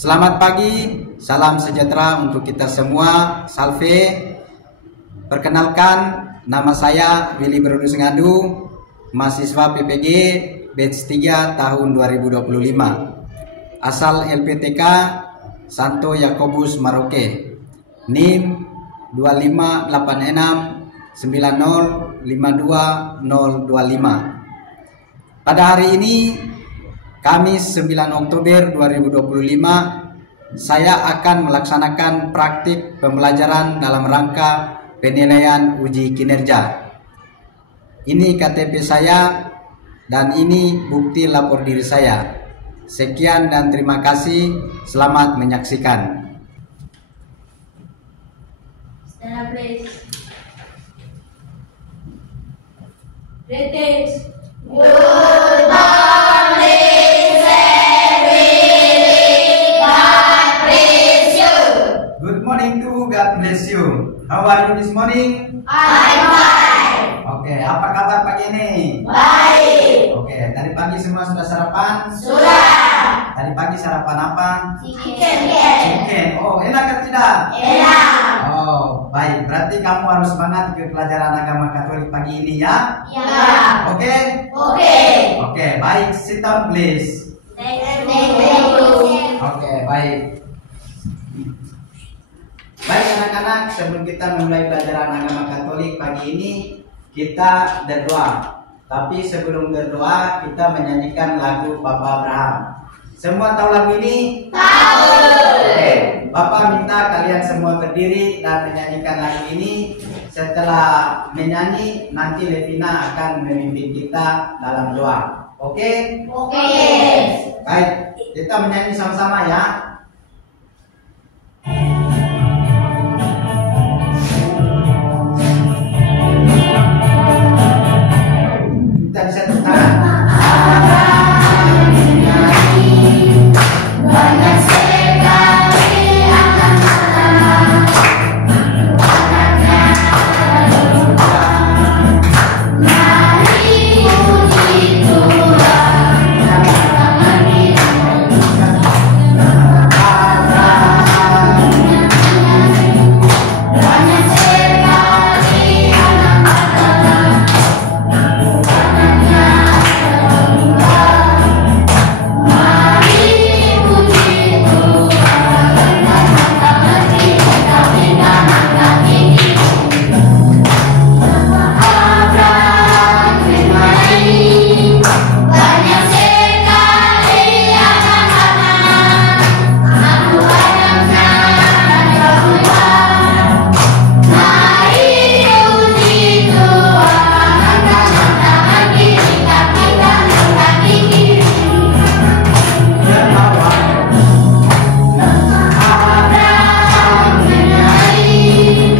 Selamat pagi, salam sejahtera untuk kita semua. Salve. Perkenalkan, nama saya Willy Brodus Ngadu, mahasiswa PPG batch 3 tahun 2025. Asal LPTK Santo Yakobus Maroke. NIM 258690525. Pada hari ini Kamis 9 Oktober 2025, saya akan melaksanakan praktik pembelajaran dalam rangka penilaian uji kinerja. Ini KTP saya dan ini bukti lapor diri saya. Sekian dan terima kasih. Selamat menyaksikan. Stand up, please. Greetings. Good morning. Good morning to God bless you. How are you this morning? I'm fine. Oke, apa kabar pagi ini? Baik. Oke, tadi pagi semua sudah sarapan? Sudah. Tadi pagi sarapan apa? Chicken. Oh, enak atau tidak? Enak. Oh, baik. Berarti kamu harus semangat ke pelajaran agama Katolik pagi ini ya? Ya. Oke? Oke, baik. Sit down please. Thank you. Oke, baik. Baik anak-anak, sebelum kita memulai pelajaran agama Katolik pagi ini, kita berdoa. Tapi sebelum berdoa, kita menyanyikan lagu Bapak Abraham. Semua tahu lagu ini? Tahu. Oke, Bapak minta kalian semua berdiri dan menyanyikan lagu ini. Setelah menyanyi, nanti Levina akan memimpin kita dalam doa. Oke? Baik, kita menyanyi sama-sama ya. Kita bisa tepuk tangan. Banyak sekali anak-anak, anaknya berubah. Mari puji Tuhan, tangan kita banyak sekali anak-anak, anaknya berubah. Mari puji Tuhan, tangan kita angkat tinggi. Abraham bermain, banyak sekali anak-anak, aku anaknya berubah. Mari puji Tuhan, tangan kita angkat tinggi. Abraham bermain,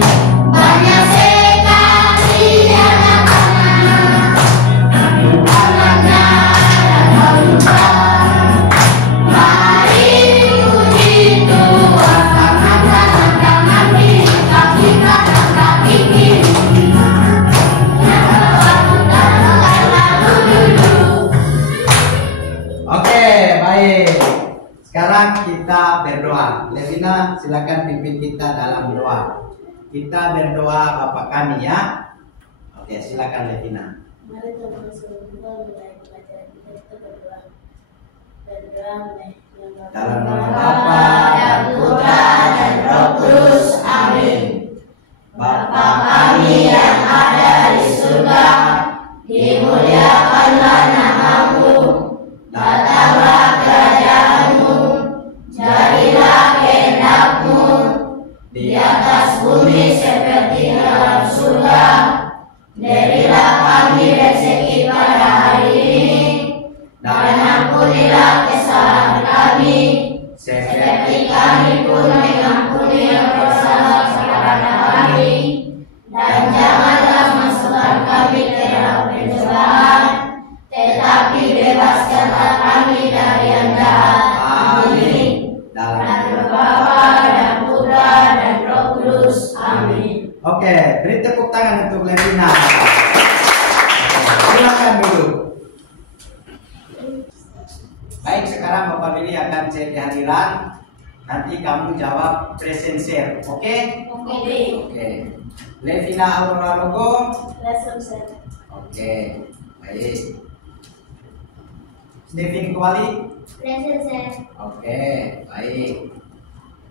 banyak sekali anak-anak, anaknya berubah. Mari puji Tuhan, tangan kita angkat tinggi. Lalu duduk. Oke, baik. Sekarang kita berdoa. Levina, silakan pimpin kita dalam doa. Kita berdoa Bapa kami ya. Oke, silakan Levina. Mari teman-teman sebelum kita mulai pelajaran kita berdoa. Berdoa yang Dalam Bapa, nama Bapa dan Putra dan Roh Kudus. Amin. Bapa kami yang ada di surga, dimuliakanlah nama-Mu, datanglah kerajaan-Mu, jadilah kehendak-Mu di atas bumi seperti dalam surga. Berilah kami rezeki pada hari ini, dan ampunilah kesalahan kami, seperti kami pun mengampuni yang bersalah kepada kami, dan janganlah masukkan kami ke dalam pencobaan, tetapi bebaskanlah kami dari yang jahat. Amin. Dalam Dan Bapa dan Putra dan Roh Kudus. Amin. Oke, beri tepuk tangan untuk Levina. Silakan dulu. Baik, sekarang Bapak Willy akan cek kehadiran. nanti kamu jawab present share. Oke? Oke. Oke. Levina Aurora Logo. Present share. Oke, baik. Stephen Kuali. Present share. Oke, baik.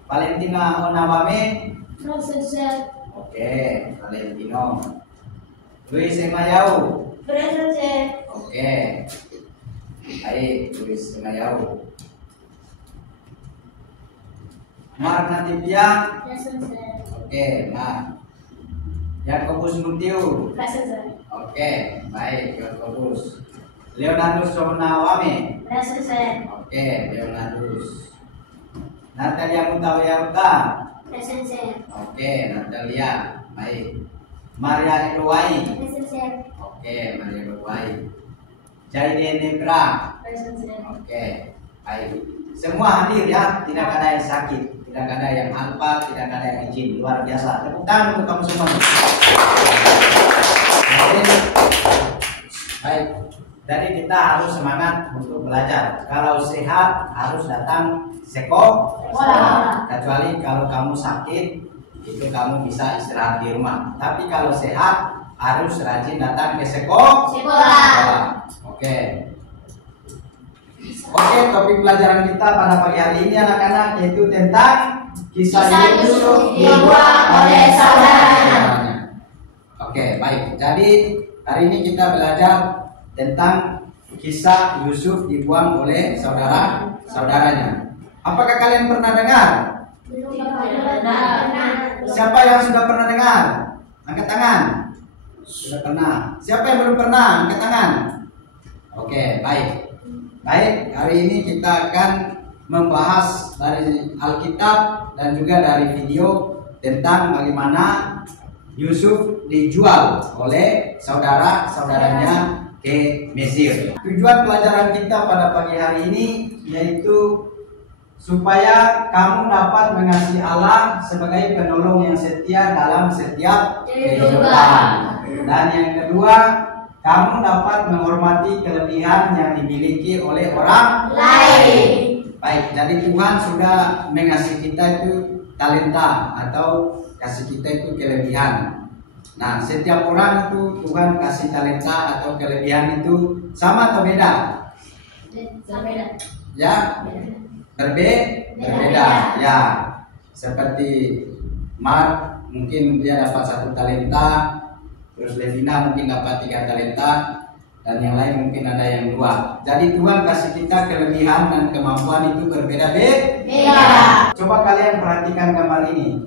Valentina Onawame. Present share. Oke, Valentino. Luis Emayau. Present share. Oke, baik. Luis Emayau. Mark Natipia. Present share. Oke, Mark. Yakobus Mutiu. Present share. Oke, baik. Yakobus. Leonardus Sonawame. Present share. Oke, Leonardus. Natalia Mutawiauta. Present share. Oke, Natalia. Baik. Maria Eluai. Present share. Oke, Maria Eluai. Jaide Nebra. Present share. Oke, baik. Semua hadir ya, tidak ada yang sakit, tidak ada yang alpa, tidak ada yang izin. Luar biasa. Tepuk tangan untuk kamu semua. Oke. Baik. Jadi kita harus semangat untuk belajar. Kalau sehat harus datang sekolah. Kecuali kalau kamu sakit, itu kamu bisa istirahat di rumah. Tapi kalau sehat harus rajin datang ke sekolah. Oke. Oke, topik pelajaran kita pada pagi hari ini anak-anak yaitu tentang kisah Yusuf dibuang oleh saudaranya. Oke, baik. Jadi hari ini kita belajar tentang kisah Yusuf dibuang oleh saudaranya. Apakah kalian pernah dengar? Belum pernah. Siapa yang sudah pernah dengar? Angkat tangan. Sudah pernah. Siapa yang belum pernah? Angkat tangan. Oke, baik. Baik, hari ini kita akan membahas dari Alkitab dan juga dari video tentang bagaimana Yusuf dijual oleh saudara-saudaranya ke Mesir. Tujuan pelajaran kita pada pagi hari ini yaitu supaya kamu dapat mengasihi Allah sebagai penolong yang setia dalam setiap kehidupan. Dan yang kedua, kamu dapat menghormati kelebihan yang dimiliki oleh orang lain. Baik, jadi Tuhan sudah mengasihi kita itu talenta atau kasih kita itu kelebihan. Nah, setiap orang itu Tuhan kasih talenta atau kelebihan itu sama atau beda? Beda. Ya, berbeda. Ya, seperti Mark mungkin dia dapat 1 talenta, terus Levina mungkin dapat 3 talenta, dan yang lain mungkin ada yang 2. Jadi Tuhan kasih kita kelebihan dan kemampuan itu berbeda-beda. Coba kalian perhatikan gambar ini.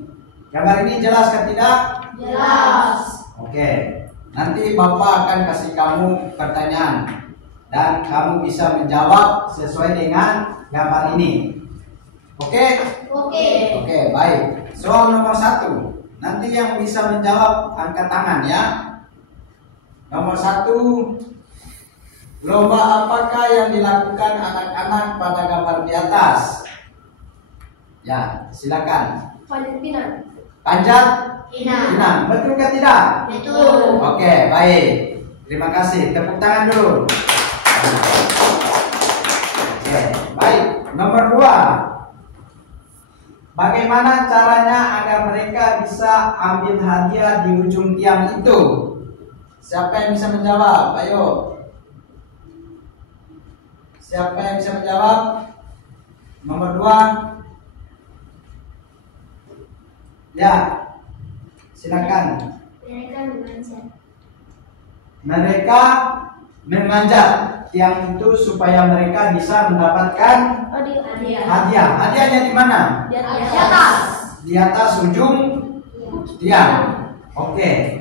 Gambar ini jelas kan tidak? Jelas. Oke. Nanti Bapak akan kasih kamu pertanyaan dan kamu bisa menjawab sesuai dengan gambar ini. Oke? Oke, baik. Soal nomor 1. Nanti yang bisa menjawab angkat tangan ya. Nomor 1. Lomba apakah yang dilakukan anak-anak pada gambar di atas? Ya, silakan. Panjat pinang. Betul ke tidak? Betul. Oke, baik. Terima kasih. Tepuk tangan dulu. Oke, baik. Nomor 2. Bagaimana caranya agar mereka bisa ambil hadiah di ujung tiang itu? Siapa yang bisa menjawab? Ayo. Siapa yang bisa menjawab? Nomor 2. Ya, silakan. Mereka memanjat tiang itu supaya mereka bisa mendapatkan hadiah. Hadiahnya di mana? Di atas. Di atas ujung tiang. Oke.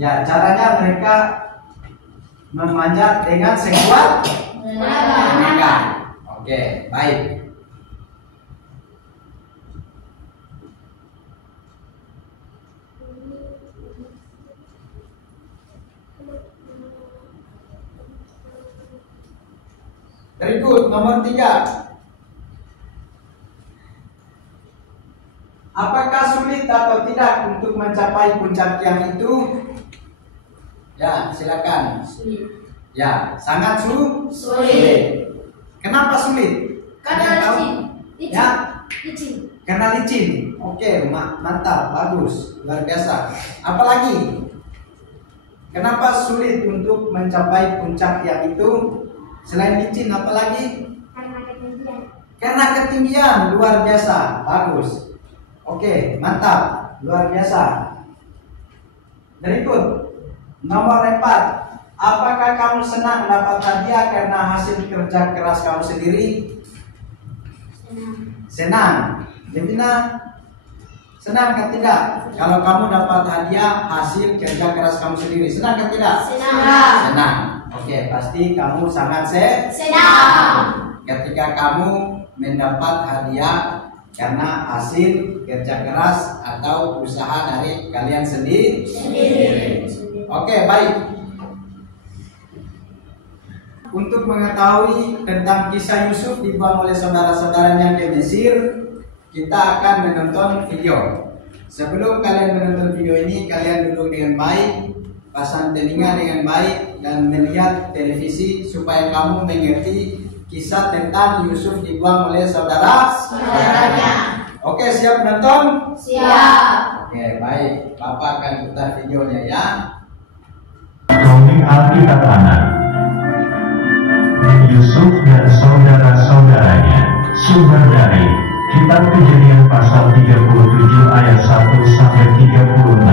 Ya, caranya mereka memanjat dengan sekuat tenaga. Oke, baik. Berikut nomor 3. Apakah sulit atau tidak untuk mencapai puncak tiang itu? Ya, silakan. Sulit. Ya, sangat sulit. Sulit. Kenapa sulit? Ada yang tahu? Ya, licin. Karena licin. Oke, mantap, bagus, luar biasa. Apalagi? Kenapa sulit untuk mencapai puncak yang itu? Selain licin, apalagi? Karena ketinggian. Karena ketinggian, luar biasa, bagus. Oke, mantap, luar biasa. Berikut, nomor 4. Apakah kamu senang dapat hadiah karena hasil kerja keras kamu sendiri? Senang. Jemina, senang kan tidak? Kalau kamu dapat hadiah hasil kerja keras kamu sendiri, senang kan tidak? Senang. Senang. Oke, pasti kamu sangat Senang. ketika kamu mendapat hadiah karena hasil kerja keras atau usaha dari kalian sendiri. Oke, baik. Untuk mengetahui tentang kisah Yusuf dibuang oleh saudara-saudaranya ke Mesir, kita akan menonton video. Sebelum kalian menonton video ini, kalian duduk dengan baik, pasang telinga dengan baik, dan melihat televisi supaya kamu mengerti kisah tentang Yusuf dibuang oleh saudaranya. Oke, siap menonton? Siap. Oke, baik. Bapak akan putar videonya ya. Komik Alkitab Anak Yusuf dan saudara-saudaranya. Sumber dari Kitab Kejadian pasal 37 ayat 1 sampai 36.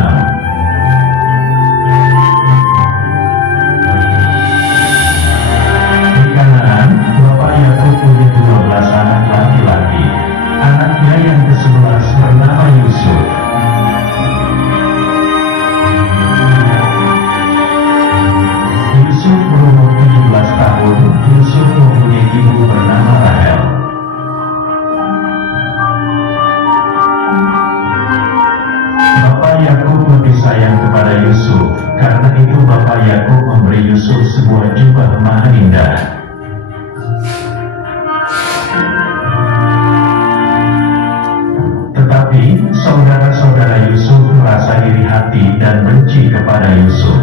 Di Kanaan, Bapak Yakub punya 12 anak laki-laki. Anaknya yang ke-11 bernama Yusuf. Yusuf berumur 17 tahun. Yusuf mempunyai ibu bernama Rahel. Bapak Yakub lebih sayang kepada Yusuf. Karena itu Bapak Yakub memberi Yusuf sebuah jubah mahal indah. Tetapi saudara-saudara Yusuf merasa iri hati dan benci kepada Yusuf.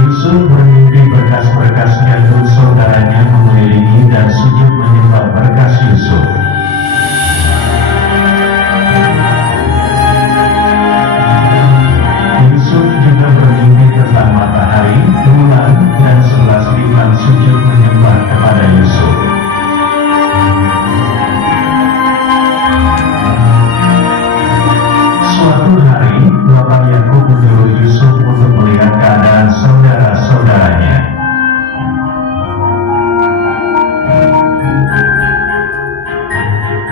Yusuf bermimpi berkas-berkas gandum saudaranya mengelilingi dan sujud menyembah berkas Yusuf. Yusuf juga bermimpi tentang matahari, bulan, dan 11 bintang sujud menyembah kepada Yusuf. Suatu hari, Bapak Yakub menyuruh Yusuf untuk melihat keadaan saudara-saudaranya.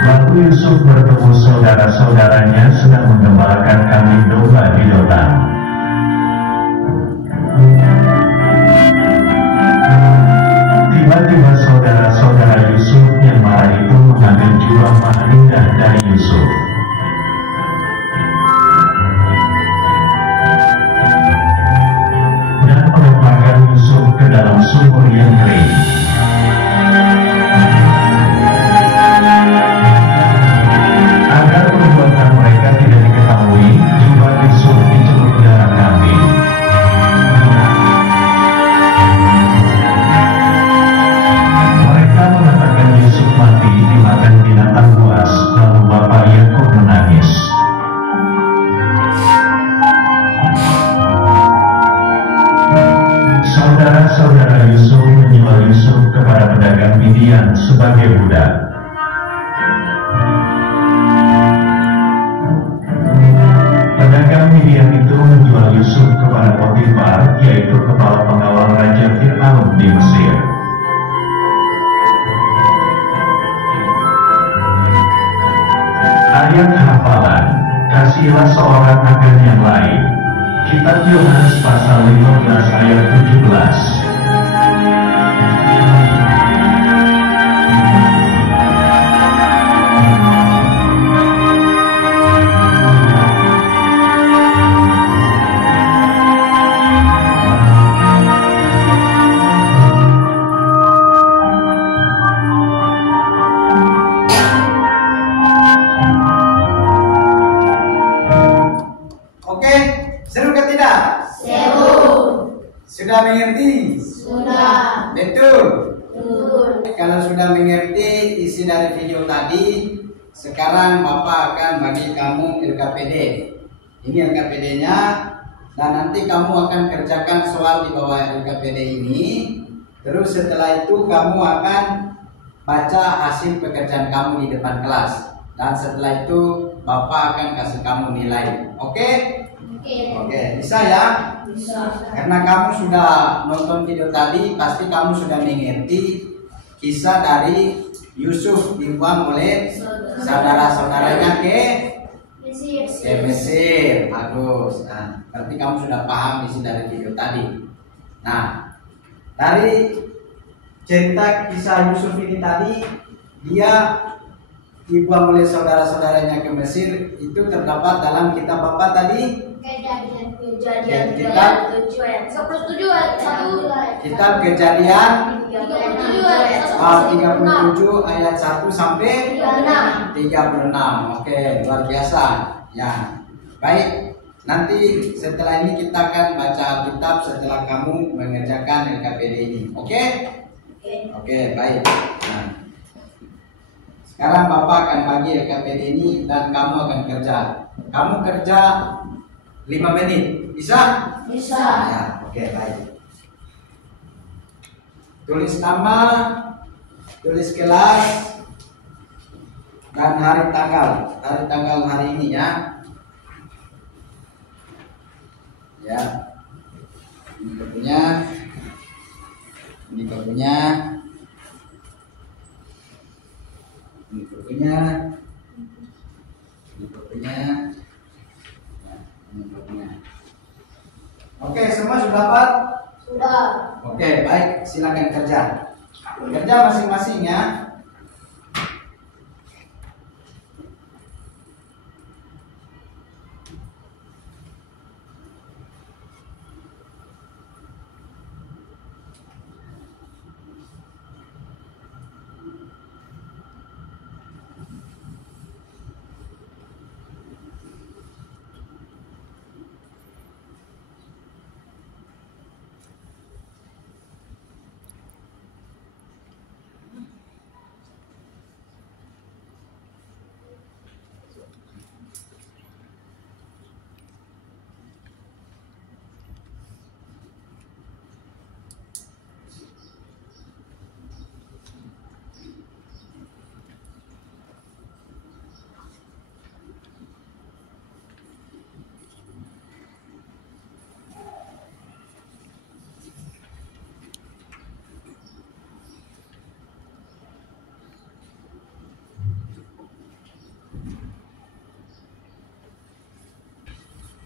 Waktu Yusuf bertemu saudara-saudaranya sedang menggembalakan kambing domba di Dotan. Tiba-tiba saudara-saudara Yusuf yang marah itu mengambil jubah mahal indah dari Yusuf. Dan melemparkan Yusuf ke dalam sumur yang kering. Agar perbuatan mereka tidak diketahui, jubah Yusuf dicelup darah kambing. Mereka mengatakan Yusuf mati dimakan binatang buas, lalu Bapak Yakub menangis. Saudara-saudara Yusuf menjual Yusuf kepada pedagang Midian sebagai budak. Pedagang Midian itu menjual Yusuf kepada Potifar, yaitu kepala pengawal Raja Fir'aun di Mesir. Ayat hafalan, kasihilah seorang akan yang lain. Kitab Yohanes pasal 15 ayat 17. Oke, seru ke tidak? Seru. Sudah mengerti? Sudah. Betul. Betul. Kalau sudah mengerti isi dari video tadi, sekarang Bapak akan bagi kamu LKPD. Ini LKPD-nya, dan nanti kamu akan kerjakan soal di bawah LKPD ini. Terus setelah itu kamu akan baca hasil pekerjaan kamu di depan kelas. Dan setelah itu Bapak akan kasih kamu nilai. Oke? Oke, bisa ya? Bisa. Karena kamu sudah nonton video tadi, pasti kamu sudah mengerti kisah dari Yusuf dibuang oleh saudara-saudaranya ke Mesir. Bagus. Nah, berarti kamu sudah paham isi dari video tadi. Nah, dari cerita kisah Yusuf ini tadi, dia dibuang oleh saudara-saudaranya ke Mesir, itu terdapat dalam kitab apa tadi? Kejadian Kitab 7 ayat 1. Kitab Kejadian 37 37 ayat 1 sampai 36. Oke, luar biasa. Ya. Baik. Nanti setelah ini kita akan baca Alkitab setelah kamu mengerjakan LKPD ini. Oke? Oke, baik. Nah, sekarang Bapak akan bagi LKPD ini dan kamu akan kerja. Kamu kerja 5 menit. Bisa? Bisa. Ya, oke, baik. Tulis nama, tulis kelas, dan hari tanggal hari ini ya. Ya, ini kopinya, ini kopinya, ini kopinya, ini kopinya, ini kopinya. Oke, semua sudah dapat? Sudah. Oke, baik, silakan kerja. Kerja masing-masing ya.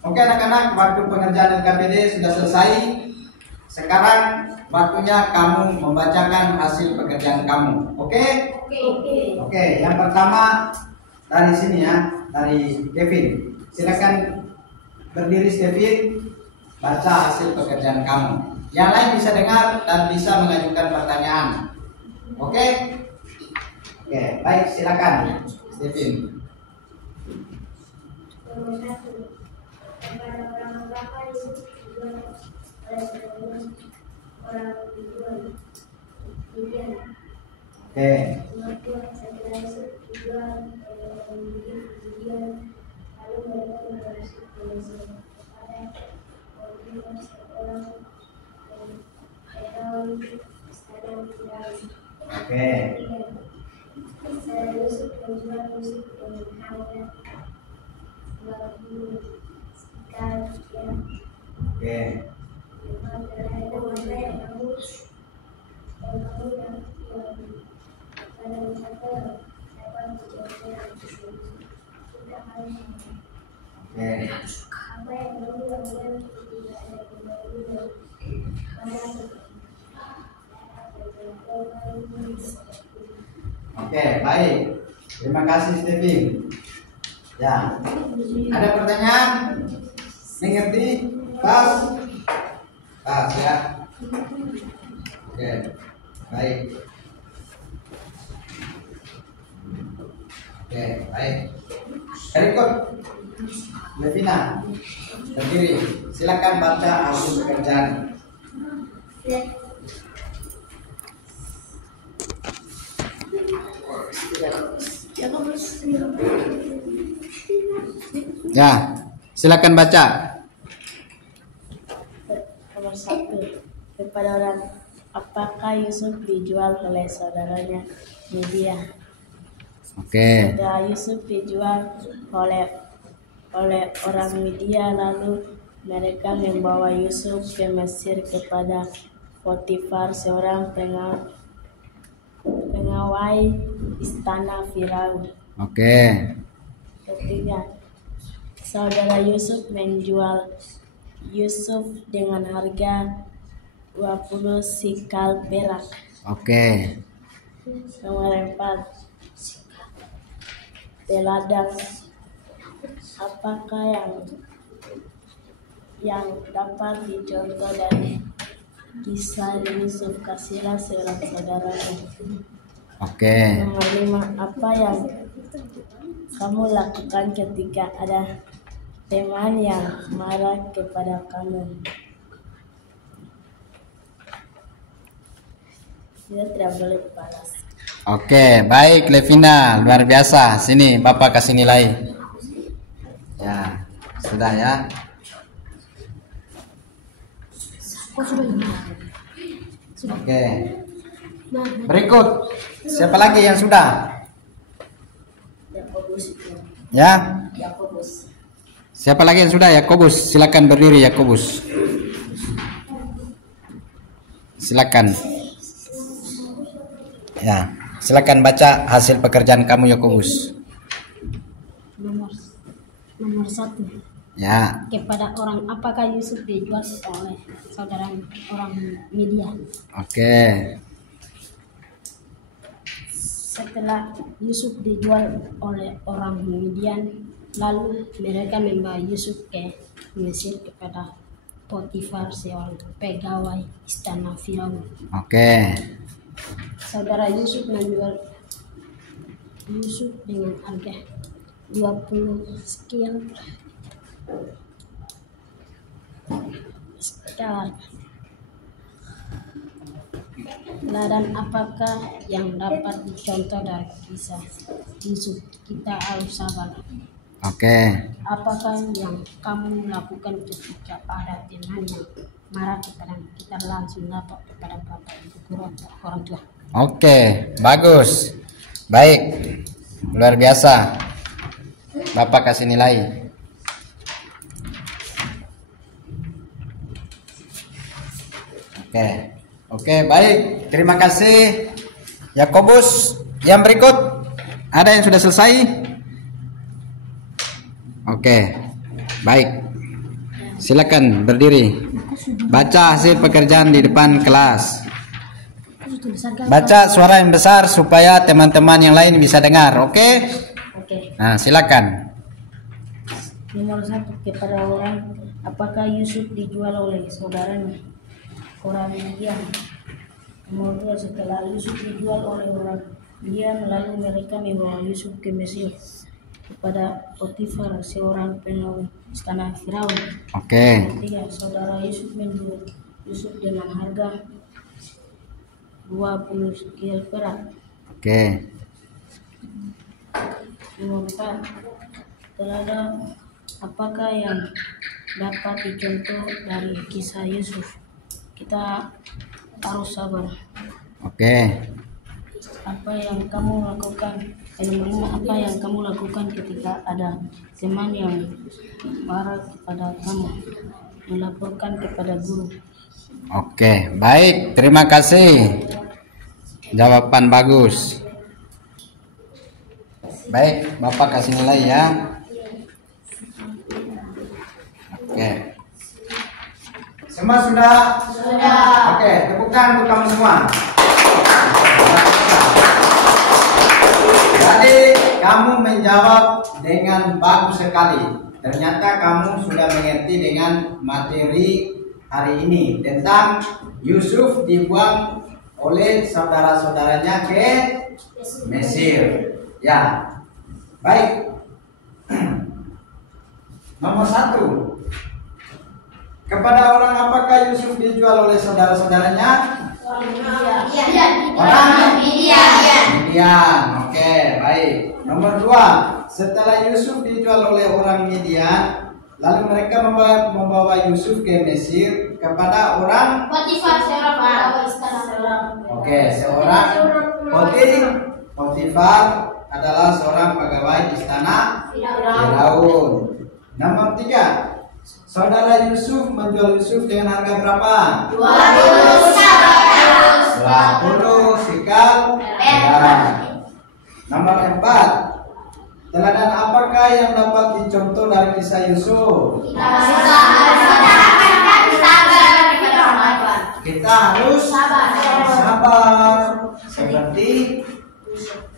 Oke anak-anak, waktu pengerjaan LKPD sudah selesai. Sekarang waktunya kamu membacakan hasil pekerjaan kamu. Oke? Oke, yang pertama dari sini ya, dari Kevin. Silakan berdiri Kevin, baca hasil pekerjaan kamu. Yang lain bisa dengar dan bisa mengajukan pertanyaan. Oke? Oke, baik, silakan Kevin. Kepada orang berapa Yusuf dijual oleh orang dijual. Oke. Nomor 2, setelah Yusuf dijual oleh orang dijual, lalu mereka berhasil Mesir kepada seorang Hebrani istana Firaun. Oke. Setelah Yusuf menjual Yusuf dengan harga 20 Oke. Oke, baik. Terima kasih Stevin. Ya. Ada pertanyaan? Mengerti? Pas? Pas ya. Oke. Baik. Oke, baik. Berikut Levina, berdiri. Silakan baca hasil pekerjaan. Ya, silakan baca. Nomor 1. Kepada orang, apakah Yusuf dijual oleh saudaranya Media? Oke. Saudara Yusuf dijual oleh orang Media, lalu mereka membawa Yusuf ke Mesir kepada Potifar, seorang pengawal istana Firaun. Oke. Ketiga, saudara Yusuf menjual Yusuf dengan harga 20 sikal perak. Oke. Nomor 4. Teladang, apakah yang dapat dicontoh dari kisah Yusuf? Kasihlah seorang saudaranya. Oke. Nomor 5. Apa yang kamu lakukan ketika ada teman yang marah kepada kamu? Dia tidak boleh balas. Oke, baik Levina, luar biasa. Sini Bapak kasih nilai. Ya, sudah ya. Oke. Berikut, siapa lagi yang sudah? Yakobus. Ya. Yakobus. Siapa lagi yang sudah? Yakobus, silakan berdiri Yakobus. Silakan. Ya, silakan baca hasil pekerjaan kamu Yakobus. Nomor 1. Ya. Kepada orang, apakah Yusuf dijual oleh saudara orang Media? Oke. Setelah Yusuf dijual oleh orang Midian, lalu mereka membawa Yusuf ke Mesir kepada Potifar, seorang pegawai istana Firaun. Oke. Saudara Yusuf menjual Yusuf dengan harga 20 sikal. Dan apakah yang dapat dicontoh dari kisah Yusuf? Kita harus sabar. Oke. Apakah yang kamu lakukan ketika ada teman yang marah kepada kita? Langsung lapor kepada bapak ibu guru atau orang tua. Oke, bagus. Baik. Luar biasa. Bapak kasih nilai. Oke, baik. Terima kasih Yakobus. Yang berikut, ada yang sudah selesai? Oke. Baik. Silakan berdiri. Baca hasil pekerjaan di depan kelas. Baca suara yang besar supaya teman-teman yang lain bisa dengar. Oke? Oke. Nah, silakan. Nomor 1. Kepada orang, apakah Yusuf dijual oleh saudaranya orang Midian? Nomor 2. Setelah Yusuf dijual oleh orang Midian, lalu mereka membawa Yusuf ke Mesir kepada Potifar, seorang pengawal istana Firaun. Oke. Ketiga, saudara Yusuf menjual Yusuf dengan harga 20 sikal perak. Oke. Nomor 4. Teladang, apakah yang dapat dicontoh dari kisah Yusuf? Kita harus sabar. Oke. Apa yang kamu lakukan? Nomor 5. Apa yang kamu lakukan ketika ada teman yang marah kepada kamu? Melaporkan kepada guru. Oke, baik. Terima kasih. Jawaban bagus. Baik, Bapak kasih nilai ya. Oke. Semua sudah? Sudah. Oke, tepuk tangan untuk kamu semua. Jadi, kamu menjawab dengan bagus sekali. Ternyata kamu sudah mengerti dengan materi hari ini tentang Yusuf dibuang oleh saudara-saudaranya ke Mesir. Ya, baik. Nomor 1. Kepada orang, apakah Yusuf dijual oleh saudara-saudaranya? Iya. Orang Midian. Oke, baik. Nomor 2, setelah Yusuf dijual oleh orang Midian, lalu mereka membawa Yusuf ke Mesir kepada orang Potifar seorang pegawai istana. Oke, seorang Potifar adalah seorang pegawai istana Firaun. Nomor 3, saudara Yusuf menjual Yusuf dengan harga berapa? 20 sikal perak. Nomor 4, teladan apakah yang dapat dicontoh dari kisah Yusuf? Kita harus sabar seperti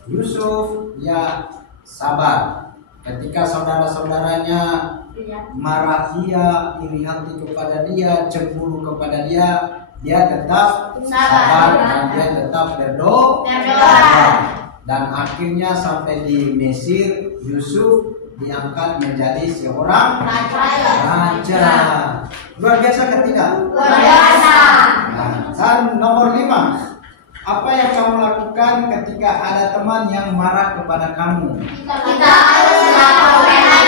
Yusuf, ya sabar. Ketika saudara-saudaranya marah dia, iri hati kepada dia, cemburu kepada dia, dia tetap sabar dan dia tetap berdoa. Dan akhirnya sampai di Mesir, Yusuf diangkat menjadi seorang raja. Luar biasa ketiga. Luar biasa. Dan nomor 5, apa yang kamu lakukan ketika ada teman yang marah kepada kamu? Kita harus melaporkan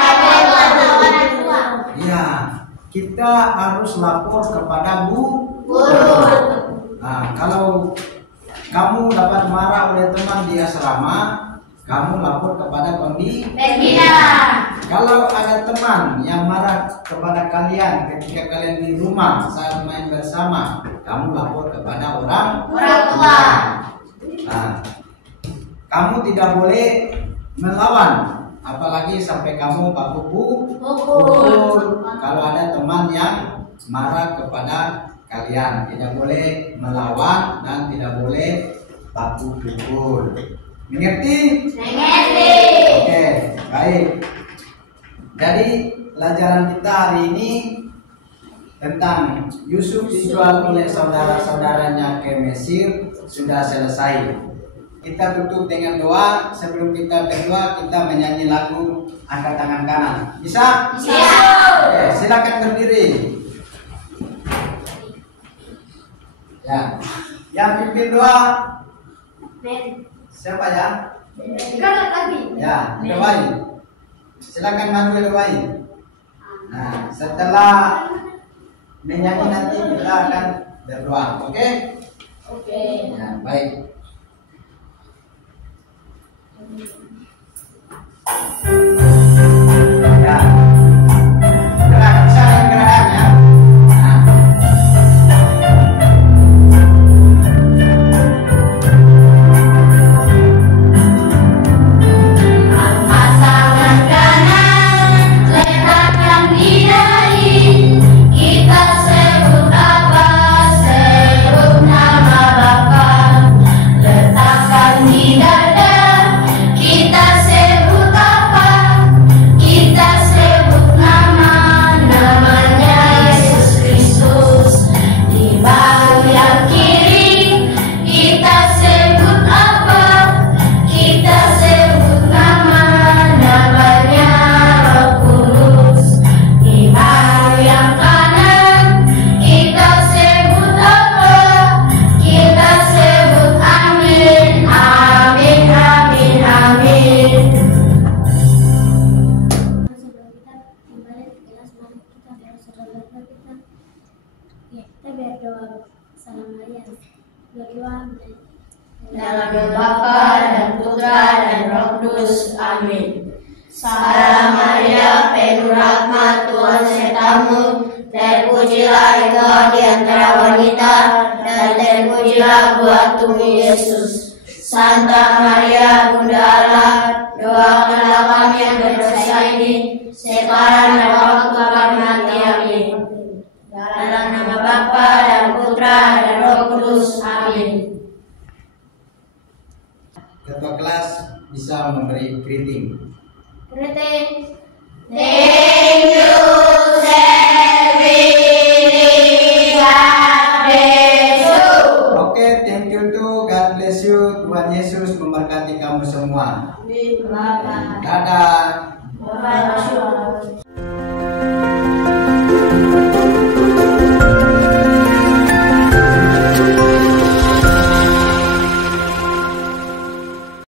kepada orang tua. Ya, kita harus lapor kepada guru. Nah, kalau kamu dapat marah oleh teman di asrama, kamu lapor kepada pembina. Kalau ada teman yang marah kepada kalian ketika kalian di rumah saat main bersama, kamu lapor kepada orang tua. Nah, kamu tidak boleh melawan, apalagi sampai kamu baku pukul. Kalau ada teman yang marah kepada kalian, tidak boleh melawan dan tidak boleh baku pukul. Mengerti? Mengerti. Oke, baik. Jadi pelajaran kita hari ini tentang Yusuf dijual oleh saudara-saudaranya ke Mesir sudah selesai. Kita tutup dengan doa. Sebelum kita berdoa, kita menyanyi lagu Angkat Tangan Kanan. Bisa? Bisa. Oke, silakan berdiri. Ya, yang pimpin doa siapa ya? Ya, doain. Silakan maju doain. Nah, setelah menyanyi nanti kita akan berdoa, oke? Oke. Ya, baik. Ya. Gerak, saya gerakannya. Nah. Pasangan kanan, letakkan di dahi. Kita sebut apa? Sebut nama Bapa. Letakkan di dada. Kita sebut apa? Kita sebut namanya Yesus Kristus. Di bahu yang kiri, kita sebut apa? Kita sebut namanya Roh Kudus. Di bahu yang kanan, kita sebut apa? Kita sebut amin, amin, amin, amin. Sebelum kita kembali ke kelas, mari kita berdoa kita. Ya, kita berdoa. Salam Maria. Berdoa. Dalam nama Bapa dan Putra dan Roh Kudus. Amin. Salam Maria, penuh rahmat, Tuhan sertamu. Terpujilah engkau di antara wanita, dan terpujilah buah tubuh Yesus. Santa Maria, Bunda Allah, doakanlah kami yang berdosa ini, sekarang dan waktu kami mati. Amin. Dalam nama Bapa dan Putra dan Roh Kudus. Amin. Ketua kelas bisa memberi greeting. Greeting.